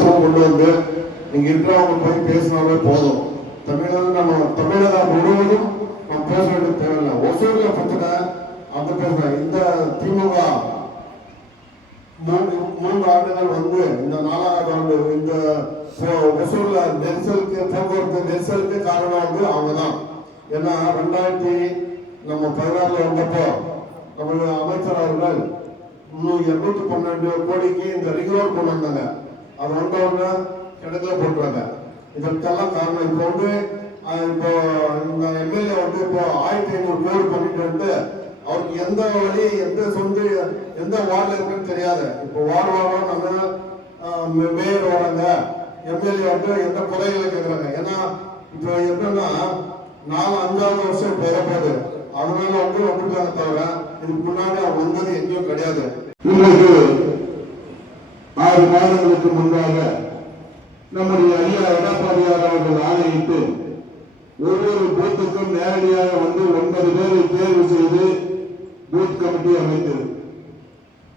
லட்சம் கொண்டு வந்து நீங்க இருக்கிறவங்க போய் பேசினாலே போதும். தமிழகம் முழுவதும் நம்ம பேச வேண்டிய தேவையில்லை. ஒசூர்ல பிரச்சனை அந்த பேசுறேன். இந்த திமுக 3 ஆண்டுகள் வந்து இந்த 4வது ஆண்டு இந்த ஒசூர்ல நெரிசலுக்கு போக்குவரத்து நெரிசலுக்கு காரணம் வந்து அவங்கதான். ஏன்னா 2016 வந்தப்போ நம்ம அமைச்சர் அவர்கள் 212 கோடிக்கு இந்த ரிங் ரோடு கொண்டு வந்தாங்க. அது வந்தவங்க கிணத்துல போட்டுறாங்க. இதற்கெல்லாம் காரணம் இப்போ வந்து இப்போ இந்த எம்எல்ஏ வந்து இப்போ 1500 கோடி பண்ணிட்டு வந்து அவருக்கு எந்த வழி எந்த சொந்த எந்த வார்டில் இருக்குன்னு தெரியாது. இப்போ வார்டு நம்ம மேயர் வராங்க, எம்எல்ஏ வந்து எந்த குறைகளை கேட்குறாங்க. ஏன்னா இப்போ என்னன்னா 4-5வது வருஷம் பெறப்போகுது. அதனால வந்து வந்துட்டாங்க தவிர இதுக்கு முன்னாடி அவங்க வந்தது எங்கேயும் கிடையாது. இன்றைக்கு 6 மாதங்களுக்கு முன்பாக நம்முடைய ஐயா எடப்பாடியார் அவர்கள் ஆணையிட்டு ஒவ்வொரு பூத்துக்கும் நேரடியாக வந்து 9 பேரை தேர்வு செய்து பூத் கமிட்டி அமைத்தது.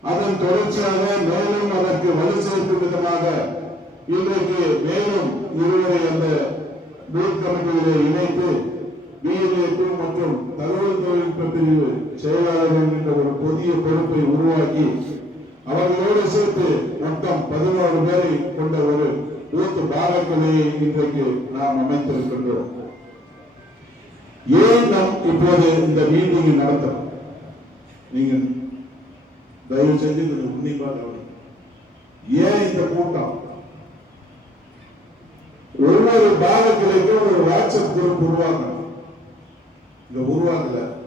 அதன் தொடர்ச்சியாக மேலும் அதற்கு வலு சேர்க்கும் விதமாக இன்றைக்கு மேலும் 20 அந்த பூத் கமிட்டிகளை இணைத்து பிஎல்ஏ2 மற்றும் தகவல் தொழில்நுட்ப பிரிவு செயலாளர்கள் என்ற ஒரு புதிய பொறுப்பை உருவாக்கி அவர்களோடு சேர்த்து மொத்தம் 11 பேரை கொண்ட ஒரு பூத் பாரக்கலையை இன்றைக்கு நாம் அமைத்திருக்கின்றோம். ஏன் நாம் இப்போது இந்த மீட்டிங் நடத்துறோம்? நீங்க தயவு செஞ்சு உன்னிப்பா கவனிங்க. ஏன் இந்த கூட்டம்? ஒவ்வொரு பாரக்கிளைக்கும் ஒரு வாட்ஸ்அப் குரூப் உருவாக்கணும். இந்த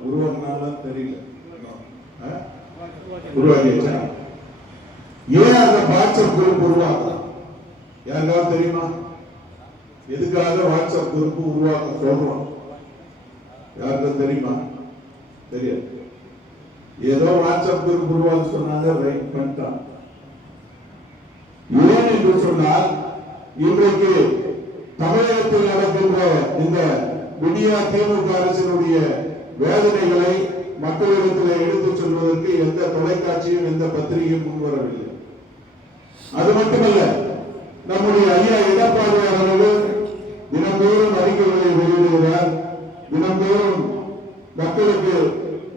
உருவாக்கினாலும் தெரியல உருவாக்கிச்சா? ஏன் அந்த வாட்ஸ்அப் குரூப் உருவாக்கலாம்? யாருக்காவது தெரியுமா? எதுக்காக வாட்ஸ்அப் குரூப் உருவாக்க சொல்றோம்? யாருக்கும் தெரியுமா? தெரியாது. ஏதோ வாட்ஸ்அப் குரூப் உருவாக்க சொன்னாங்க, ரைட் பண்ணிட்டான். ஏன் என்று சொன்னால் இன்றைக்கு தமிழகத்தில் நடக்கின்ற இந்த விடியா திமுக அரசினுடைய வேதனைகளை மக்களிடத்தில் எடுத்துச் சொல்வதற்கு எந்த தொலைக்காட்சியும் எந்த பத்திரிகையும் முன்வரவில்லை. அது மட்டுமல்ல, நம்முடைய ஐயா எடப்பாடியார் அவர்கள் தினந்தோறும் அறிக்கைகளை வெளியிடுகிறார். தினந்தோறும் மக்களுக்கு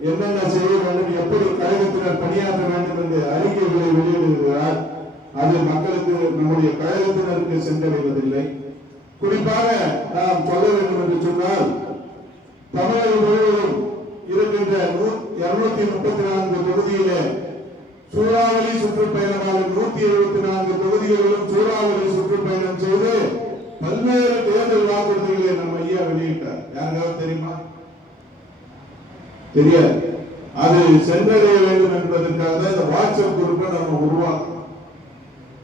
என்னென்ன செய்ய வேண்டும், எப்படி கழகத்தினர் பணியாற்ற வேண்டும் என்று அறிக்கைகளை வெளியிடுகிறார். அது மக்களுக்கு நம்முடைய கழகத்தினருக்கு சென்றடைவதில்லை. குறிப்பாக நாம் சொல்ல வேண்டும் என்று சொன்னால் தமிழகம் முழுவதும் இருக்கின்ற 234 தொகுதியிலே சூறாவளி சுற்றுப்பயணமாக 174 தொகுதிகளிலும் சூறாவளி சுற்றுப்பயணம் செய்து பல்வேறு தேர்தல் வாக்குறுதிகளை நம்ம ஐயா வெளியிட்டார். யாருக்காவது தெரியுமா? தெரியாது. அது சென்றடைய வேண்டும் என்பதற்காக தான் இந்த வாட்ஸ்அப் குரூப்பை நம்ம உருவாக்கணும்.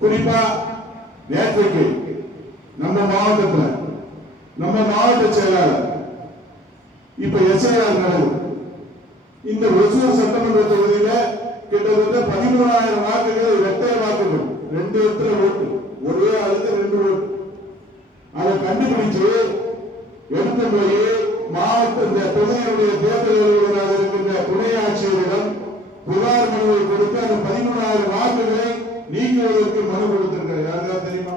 குறிப்பா நேற்றைக்கு நம்ம மாவட்டத்தில் நம்ம மாவட்ட செயலாளர் இப்ப எஸ்ஐஆர் நடக்குது. இந்த ஒசூர் சட்டமன்ற தொகுதியில கிட்டத்தட்ட 13,000 வாக்குகள் இரட்டை வாக்குகள், 2 இடத்துல ஓட்டு, ஒரே ஆளுக்கு 2 ஓட்டு. அதை கண்டுபிடிச்சு எடுத்து போய் மாவட்ட இந்த தொகுதியுடைய தேர்தல் அலுவலராக இருக்கின்ற துணை ஆட்சியரிடம் புகார் மனுவை கொடுத்து அந்த 13,000 வாக்குகளை நீக்குவதற்கு மனு கொடுத்திருக்காரு. யாருக்காவது தெரியுமா?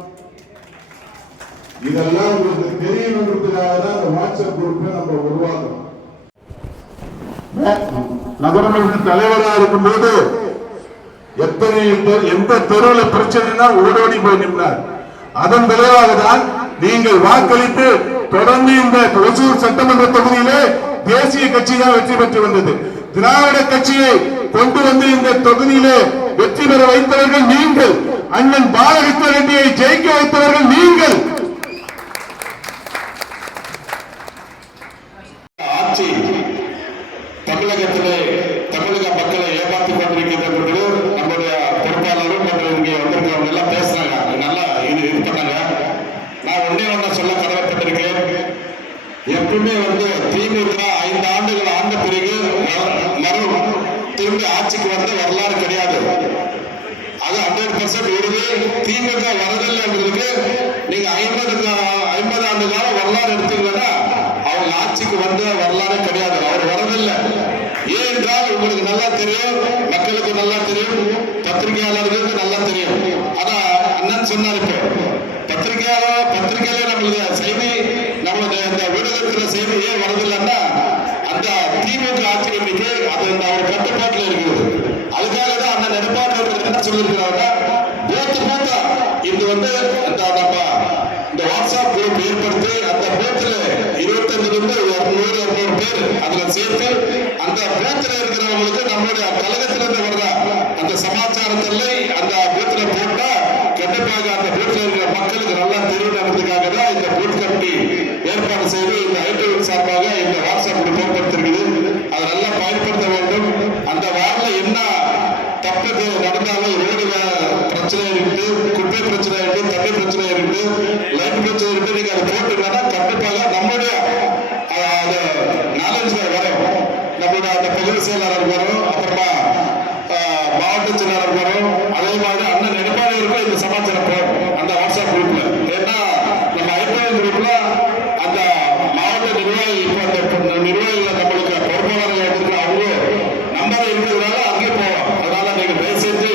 இதெல்லாம் உங்களுக்கு தெரியணுன்றதுக்காக தான் அந்த வாட்ஸ்அப் குரூப்பை நம்ம உருவாக்கணும். நகரமன்ற தலைவராக இருக்கும்போது எந்த தெருவில் பிரச்சனைனா ஓடோடி போய் நின்றார். அதன் விளைவாக தான் நீங்கள் வாக்களித்து தொடர்ந்து இந்த ஒசூர் சட்டமன்ற தொகுதியிலே தேசிய கட்சி தான் வெற்றி பெற்று வந்தது. திராவிட கட்சியை கொண்டு வந்து இந்த தொகுதியிலே வெற்றி பெற வைத்தவர்கள் நீங்கள். அண்ணன் பாலகிருஷ்ண ரெட்டியை ஜெயிக்க வைத்தவர்கள் நீங்கள். ஆட்சி தமிழகத்திலே தமிழக மக்களை ஏமாற்றிக் கொண்டிருக்கின்ற பொழுது நம்முடைய பொறுப்பாளரும் இங்கே வந்திருக்கிறவங்க எல்லாம் பேசுறாங்க, நல்லா இது பண்ணாங்க. நான் ஒண்ணே சொல்ல கடமைப்பட்டிருக்கேன். எப்பவுமே திமுக 5 ஆண்டுகள் ஆண்ட பிறகு திரும்பி ஆட்சிக்கு வந்த வரலாறு கிடையாது. அது 100% உறுதி. திமுக வரதில்லை என்பதற்கு நீங்க 50 ஆண்டு காலம் வரலாறு எடுத்தீங்கன்னா அவங்க ஆட்சிக்கு வந்த வரலாறு கிடையாது. அவர் வரதில்லை. ஏன் என்றால் உங்களுக்கு நல்லா தெரியும், மக்களுக்கு நல்லா தெரியும், பத்திரிகையாளர்களுக்கு நல்லா தெரியும். ஆனா அண்ணன் சொன்னார், இப்போ பத்திரிகையாளர் நம்மளுடைய செய்தி, நம்மளுடைய இந்த ஊடகத்துல செய்தி ஏன் வரதில்லைன்னா அந்த திமுக ஆட்சி இன்னைக்கு அது அவர் கட்டுப்பாட்டில் இருக்குது. அதுக்காக தான் அண்ணன் எடப்பாடி என்ன சொல்லியிருக்கிறாருன்னா, பூத்தா இது வந்து நம்ம இந்த வாட்ஸ்அப் குரூப் ஏற்படுத்தி அந்த பூத்துல 25 பேர் அதுல சேர்த்து அந்த பூத்துல இருக்கிறவங்களுக்கு நம்மளுடைய கழகத்திலிருந்து வர்ற அந்த சமாச்சாரத்தில் அந்த பூத்துல போட்டா கண்டிப்பாக அந்த பூத்துல இருக்கிற மக்களுக்கு நல்லா தெரியுன்றதுக்காக தான் இந்த பூத் கமிட்டி ஏற்பாடு செய்து இந்த ஐடிவி சார்பாக இந்த வாட்ஸ்அப் குரூப் ஏற்படுத்திருக்குது. அதை நல்லா பயன்படுத்த வேண்டும். அந்த வாரில் என்ன தப்பு நடந்தாலும் ரோடு பிரச்சனை இருக்கு, குப்பை பிரச்சனை இருக்கு, தண்ணி பிரச்சனை இருக்கு, லைட் பிரச்சனை இருக்கு, நீங்க அதை போட்டுங்கன்னா கண்டிப்பாக நம்மளுடைய நாலேஜ் வரும். நம்மளுடைய அந்த பகுதி செயலாளர் வரும், அப்புறமா மாவட்ட செயலாளர் வரும். அதே மாதிரி அண்ணன் எடப்பாடியாருக்கும் இந்த சமாச்சாரம் போகும் அந்த வாட்ஸ்அப் குரூப்ல. ஏன்னா நம்ம ஐபிஎல் குரூப்ல அந்த மாவட்ட நிர்வாகி இப்போ அந்த நிர்வாகிகள் நம்மளுக்கு பொறுப்பாளர்கள் எடுத்துக்கிற அவங்க நம்பர் இருக்கிறதுனால அங்கே போவோம். அதனால நீங்க தயவு செஞ்சு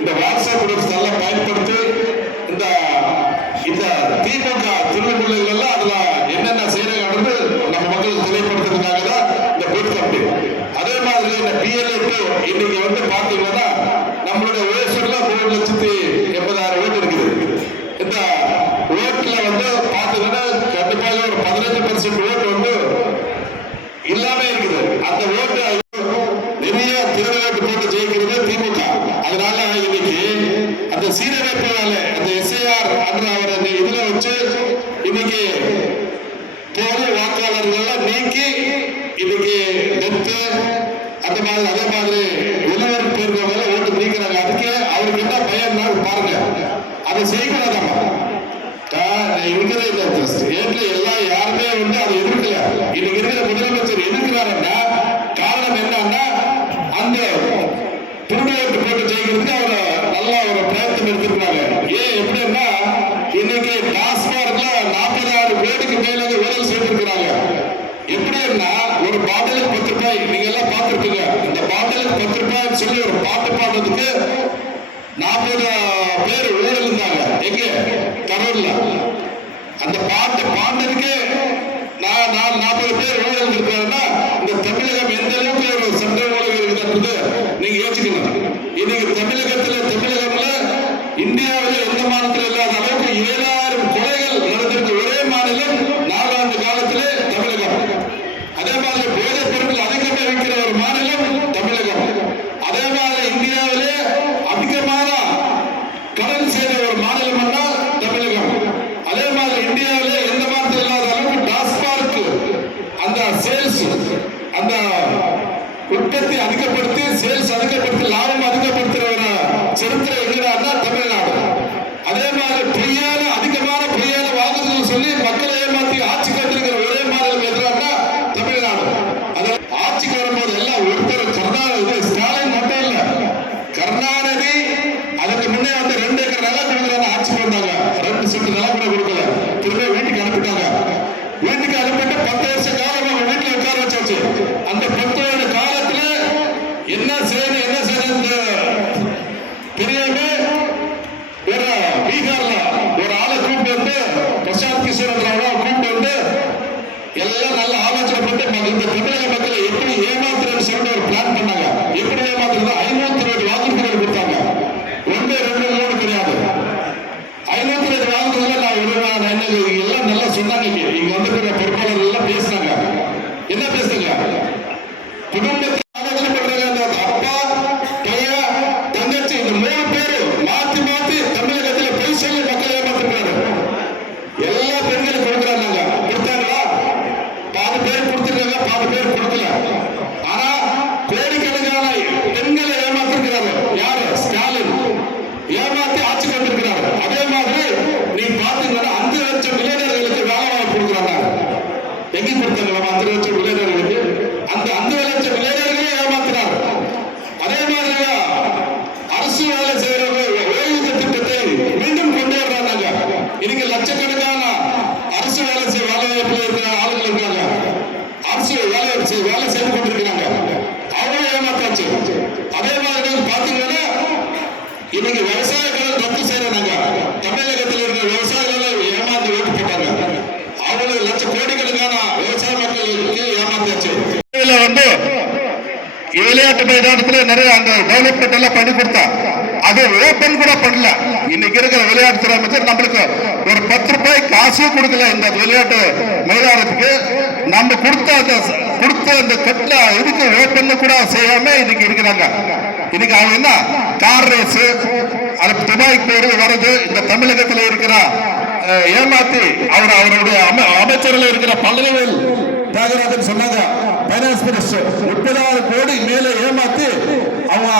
இந்த வாட்ஸ்அப் குரூப்ஸ் நல்லா பயன்படுத்தி இந்த இந்த திமுக திருநெல்வேலிகள் எல்லாம் அதுல என்னென்ன செய்யறாங்கன்றது நம்ம மக்களுக்கு தெளிவுபடுத்துறதுக்காக தான் இந்த பூத் கமிட்டி. அதே மாதிரி இந்த பிஎல்ஏ இன்னைக்கு வந்து பாத்தீங்கன்னா நம்மளுடைய ஓசூர்ல 3,80,000 ஓட்டு இருக்குது. இந்த ஓட்டுல வந்து பாத்தீங்கன்னா கண்டிப்பாக ஒரு 15% ஓட்டு வந்து இல்லாம இருக்குது. அந்த ஓட்டு நிறைய தேர்தல் ஓட்டு போட்டு ஜெயிக்கிறது திமுக. அதனால இன்னைக்கு அந்த சீரமைப்பு வேலை அந்த எஸ்ஐஆர் அவர் அந்த இதுல வச்சு இன்னைக்கு பொது வாக்காளர்கள் நீக்கி இன்னைக்கு டெத்து அந்த மாதிரி அதே மாதிரி வெளியூர் போயிருக்கவங்க ஓட்டு நீக்கிறாங்க. அதுக்கு அவருக்கு என்ன பயம் பாருங்க, அதை செய்யக்கூடாதாமா இருக்கிற இந்த ஸ்டேட்ல எல்லாம் யாருமே வந்து அதை எதிர்க்கல. இன்னைக்கு இருக்கிற முதலமைச்சர் எதிர்க்கிறாருன்னா காரணம் என்னன்னா அந்த துண்டு ஓட்டு போட்டு ஜெயிக்கிறதுக்கு அவர் நல்ல ஒரு பிரயத்தனம் எடுத்திருக்காங்க. ஏன் எப்படின்னா இன்னைக்கு டாஸ்மார்க்ல 40,000 கோடிக்கு மேல ஊழல் செய்திருக்கிறாங்க. எப்படின்னா ஒரு பாட்டிலுக்கு 10 ரூபாய், நீங்க எல்லாம் பார்த்திருப்பீங்க. இந்த பாட்டிலுக்கு 10 ரூபாய் சொல்லி ஒரு பாட்டு பாடுறதுக்கு 40 பேர் ஊழல் இருந்தாங்க. எங்க கரூர்ல அந்த பாட்டு பாண்டதுக்கு 40 பேர் ஊழல் இருக்கிறாங்கன்னா இந்த தமிழகம் எந்த அளவுக்கு ஒரு சட்ட ஊழல் இருக்குன்றது நீங்க யோசிக்கணும். இன்னைக்கு தமிழகம்ல இந்தியாவில் எந்த மாநிலத்தில் இல்லாத அளவுக்கு 7,000 கொலைகள் நடந்திருக்கு. ஒரே மாநிலம் 4 ஆண்டு காலத்திலே தமிழகம். அதே மாதிரி போதைப் பொருட்கள் அதிகமாக விற்கிற ஒரு மாநிலம் தமிழகம். அதே மாதிரி இந்தியாவிலே அதிகமான கடன் செய்த ஒரு மாநிலம் என்றால் தமிழகம். அதே மாதிரி இந்தியாவிலே எந்த மாநிலத்தில் இல்லாத அளவுக்கு டாஸ்மார்க் அந்த சேல்ஸ் அந்த உற்பத்தி அதிகப்படுத்தி சேல்ஸ் அதிகப்படுத்தி லாபம் அதிகப்படுத்துற ஒரு சரித்திரம் எங்கிறான்னா தமிழ்நாடு. அதே மாதிரி அதிகமான பொய்யான வாக்குறுதிகள் சொல்லி மக்களை ஏமாற்றி ஆட்சிக்கு வந்திருக்கிற ஒரே மாநிலம் எதிரானா தமிழ்நாடு. அதில் ஆட்சிக்கு வரும்போது எல்லாம் ஒருத்தர் கருணாநிதி ஸ்டாலின் மட்டும் இல்ல, கருணாநிதி அதுக்கு முன்னே வந்து 2 ஏக்கர் நிலம் கொடுக்குறாங்க. ஆட்சிக்கு வந்தாங்க 2 சென்ட் நிலம் கூட கொடுக்கல, திரும்ப வீட்டுக்கு அனுப்பிட்டாங்க. வீட்டுக்கு அனுப்பிட்டு 10 வருஷ காலம் அவங்க வீட்டுல உட்கார வச்சாச்சு. அந்த 10 வருட காலத்துல என்ன செய்யணும் தெரியாம ஒரு பீகார்ல ஒரு ஆளை கூப்பிட்டு வந்து பிரசாந்த் கிஷோர் கூப்பிட்டு வந்து எல்லாம் நல்ல ஆலோசனை பண்ணி இந்த தமிழக மக்களை எப்படி ஏமாத்துறதுன்னு சொல்லிட்டு ஒரு பிளான் பண்ணாங்க. எப்படி ஏமாத்துறது 520 வாக்குறுதிகள் கொடுத்தாங்க. 1, 2, 3 கிடையாது, 520 வாக்குறுதிகள். நான் என்ன எல்லாம் நல்லா சொன்னாங்க. இங்க வந்து பொறுப்பாளர்கள் எல்லாம் பேசினாங்க. என்ன பேசுறாங்க? குடும்பத்தை ஆலோசனை பண்றாங்க. அப்பா, பையன், தங்கச்சி இந்த 3 பேரு மாத்தி மாத்தி தமிழகத்தில் பொய் சொல்லி மக்களை ஏமாத்துறாரு. எல்லா பெண்களும் கொடுக்குறாங்க. கொடுத்தாங்களா? 10 பேர் கொடுத்துருக்காங்க, 10 பேர் கொடுக்கல. ஆனா கோடிக்கணக்கான பெண்களை ஏமாத்திருக்கிறாரு. யாரு? ஸ்டாலின் ஏமாத்தி ஆட்சி கொண்டிருக்கிறார். அதே மாதிரி நீ பாத்தீங்கன்னா 5 லட்சம் இளைஞர்களுக்கு வேலை வாய்ப்பு கொடுக்குறாங்க. எங்க கொடுத்தாங்களா 5 லட்சம் இளைஞர்களுக்கு? அந்த 5 லட்சம் இளைஞர்களே ஏமாத்தினார். அதே மாதிரி அரசு வேலை செய்யறவங்க ஓய்வூதிய திட்டத்தை மீண்டும் கொண்டு வர்றாங்க. இன்னைக்கு லட்சக்கணக்கான அரசு வேலை வாய்ப்புல இருக்கிற ஆளுகள் இருக்காங்க. அரசு வேலை செய்து கொண்டிருக்கிறாங்க. இன்னைக்கு விவசாயிகள் ரத்து செய்யறாங்க. தமிழகத்தில் இருக்கிற விவசாயிகள் ஏமாந்து ஓட்டு போட்டாங்க. அவங்களுக்கு லட்ச கோடிகளுக்கான விவசாய மக்களுக்கு ஏமாந்தாச்சு. இதுல வந்து விளையாட்டு மைதானத்துல நிறைய அந்த டெவலப்மெண்ட் எல்லாம் பண்ணி கொடுத்தா அது ஓபன் கூட பண்ணல. இன்னைக்கு இருக்கிற விளையாட்டுத்துறை அமைச்சர் நம்மளுக்கு ஒரு 10 ரூபாய் காசே கொடுக்கல இந்த விளையாட்டு மைதானத்துக்கு. நம்ம கொடுத்த அந்த கட்டில இதுக்கு ஓபன் கூட செய்யாம இன்னைக்கு இருக்கிறாங்க. இன்னைக்கு அவங்க என்ன கார் ரேஸ் அது துபாய்க்கு போயிரு வருது. இந்த தமிழகத்தில் இருக்கிற ஏமாத்தி அவருடைய அமைச்சர்கள் இருக்கிற பல்வேறு தியாகராஜன் சொன்னாங்க, பைனான்ஸ் மினிஸ்டர் 30,000 கோடி மேல ஏமாத்தி அவங்க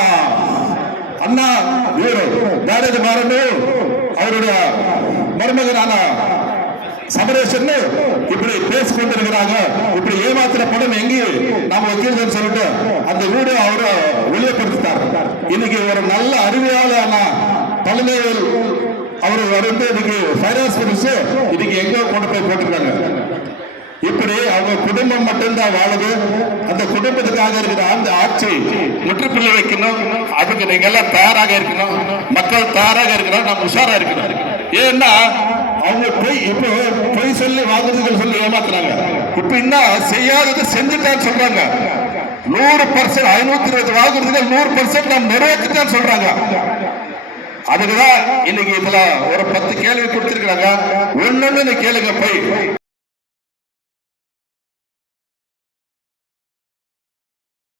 அண்ணா டேரேஜ் மாறனு அவருடைய மருமகனான சமரேசன் இப்படி பேசிக் கொண்டிருக்கிறாங்க. இப்படி ஏமாத்திர படம் எங்கேயும் நாம வைக்கிறதுன்னு சொல்லிட்டு அந்த வீடு அவரு வெளியப்படுத்திட்டார். இன்னைக்கு ஒரு நல்ல அறிவியலான தலைமையில் அவர் வந்து இன்னைக்கு பைனான்ஸ் மினிஸ்டர் இன்னைக்கு எங்க கொண்டு போய் போட்டிருக்காங்க. இப்படி அவங்க குடும்பம் மட்டும்தான் வாழுது. அந்த குடும்பத்துக்காக இருக்கிற அந்த ஆட்சி முற்றுப்புள்ளி வைக்கணும். அதுக்கு நீங்க எல்லாம் தயாராக இருக்கணும். மக்கள் தயாராக இருக்கணும். நம்ம உஷாரா இருக்கணும். ஏன்னா அவங்க பொய் சொல்லி வாங்குறதுக்கு சொல்லி ஏமாத்துறாங்க. இப்ப இன்னும் செய்யாதது செஞ்சுட்டான்னு சொல்றாங்க. 100% 520 வாங்குறதுக்கு 100% நம்ம நிறைவேற்றிட்டான்னு சொல்றாங்க. அதுக்குதான் இன்னைக்கு இதுல ஒரு 10 கேள்வி கொடுத்திருக்கிறாங்க. ஒன்னொன்னு கேளுங்க போய்.